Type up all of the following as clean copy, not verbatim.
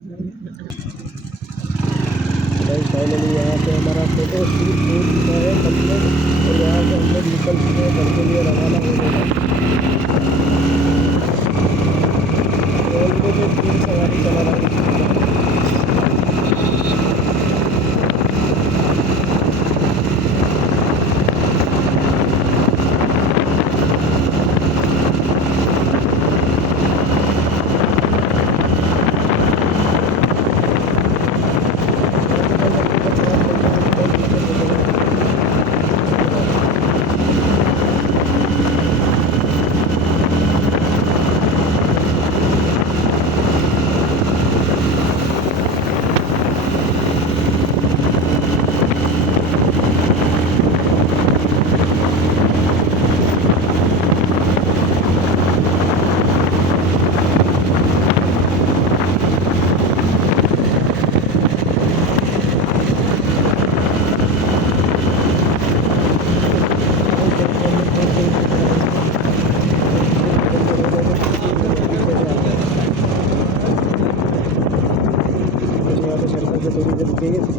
Finally यहाँ पे हमारा फोटो शूट हो चुका है कंप्लीट और यहाँ से हम लोग निकल चुके हैं घर के लिए रवाना हो गए। रेलवे में 3 सवारी चला रहा है।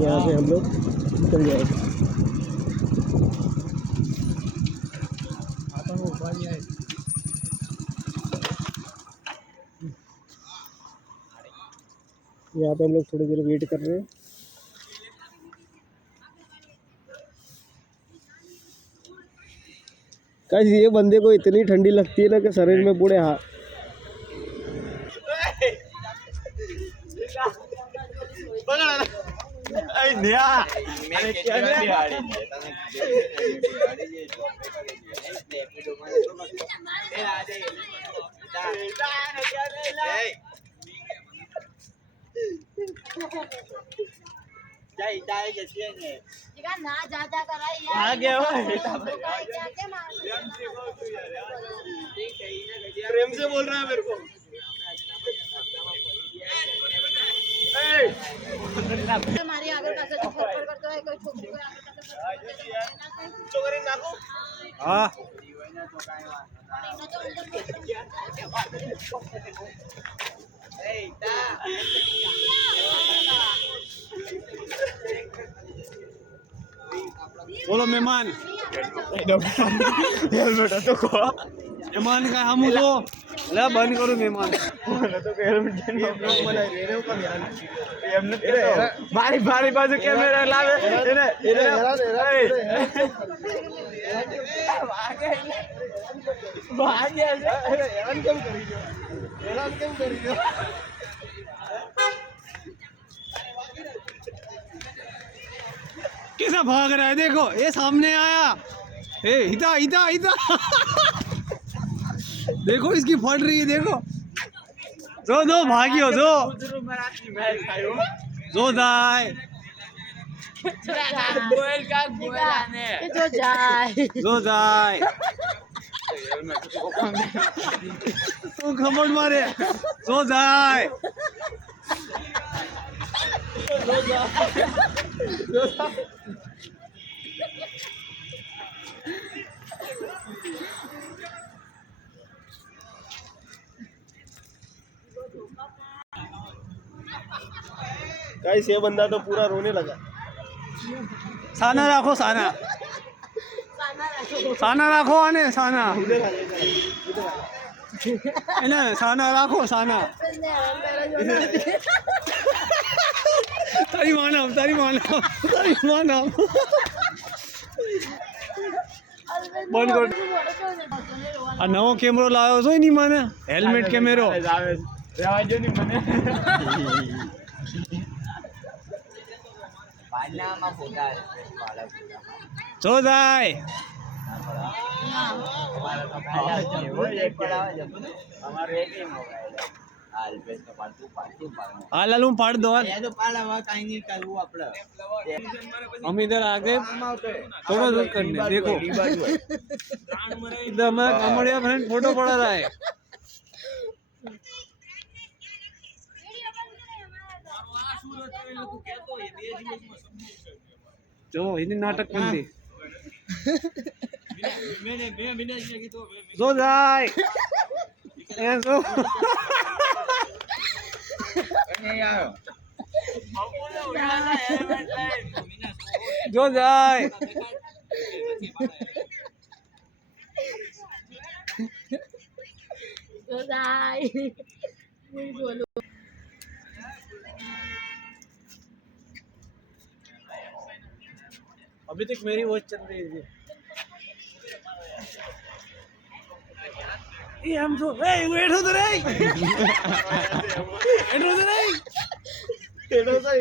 यहाँ से हम लोग निकल जाएंगे। यहाँ पे हम लोग थोड़ी देर वेट कर रहे हैं। गाइस ये बंदे को इतनी ठंडी लगती है ना कि शरीर में पूरे प्रेम से बोल रहा है मेरे को। हमारे आगे का जो फटफट करता है कोई छोकरी को आगे का छोकरी नाको हाँ बोलो मेहमान हेलमेट तो को मेहमान का हम तो ला बंद करो मेहमान तो हेलमेट नहीं ब्लॉग बनाई रे का एमने मारी मारी बाजू कैमरा लावे भागे हेरान केम करी गयो कैसा भाग रहा है देखो ये सामने आया ए इधर इधर इधर देखो इसकी फट रही है देखो जो दो भागियो जो दाई गोयल का गोयलाने जो जाए जो दाई तू खमोड़ मारे जो दाई गाइस ये बंदा तो पूरा रोने लगा। साना राखो साना साना राखो आने साना ना साना राखो साना तारी मानव बंद कर आ नवो कैमरो लायो छो नहीं माने हेलमेट कैमरो राजो नहीं माने बानाમાં ફોટા જો જાય અમારો તો પહેલા એવો એક પડાવે છે અમારો એક ही મોબાઈલ હાલ પેસ તો પાડતું હાલ હું પાડ દો એ તો પાડવા કાઈ नहीं કરવું આપણે हम इधर आगे थोड़ा दूर करने देखो इधर हमारा कमड़िया फ्रेंड फोटो पड़ा रहा है जो हिंदी नाटक बंदी जो जाए જો જાય तो जाए वही बोलो अभी तक मेरी वॉच चल रही है ये हम तो वेट हो तो नहीं वेट हो तो नहीं